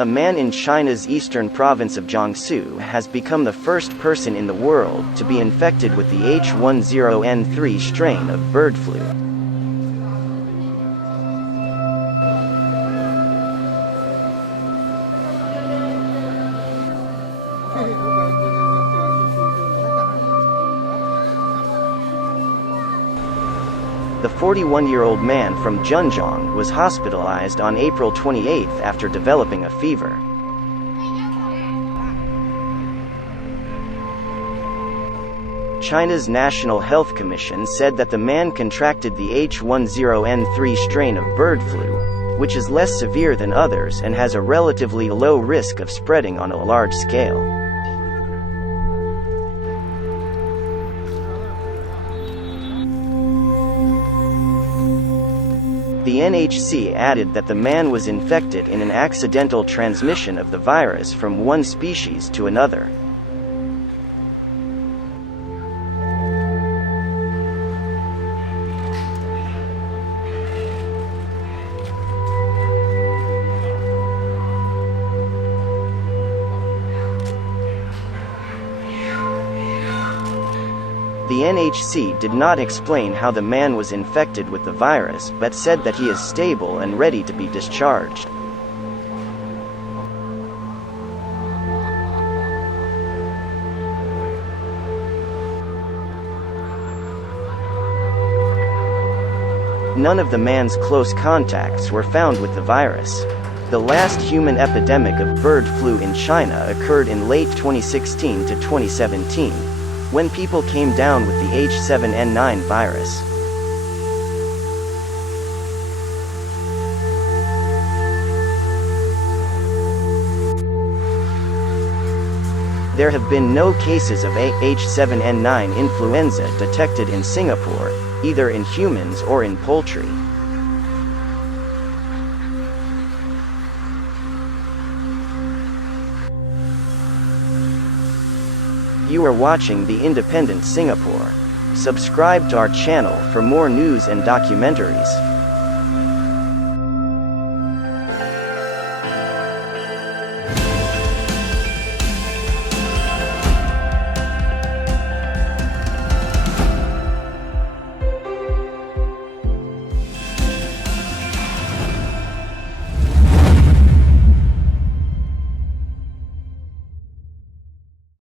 A man in China's eastern province of Jiangsu has become the first person in the world to be infected with the H10N3 strain of bird flu. The 41-year-old man from Zhenjiang was hospitalized on April 28 after developing a fever. China's National Health Commission said that the man contracted the H10N3 strain of bird flu, which is less severe than others and has a relatively low risk of spreading on a large scale. The NHC added that the man was infected in an accidental transmission of the virus from one species to another. The NHC did not explain how the man was infected with the virus but said that he is stable and ready to be discharged. None of the man's close contacts were found with the virus. The last human epidemic of bird flu in China occurred in late 2016 to 2017. When people came down with the H10N3 virus. There have been no cases of H7N9 influenza detected in Singapore, either in humans or in poultry. You are watching The Independent Singapore. Subscribe to our channel for more news and documentaries.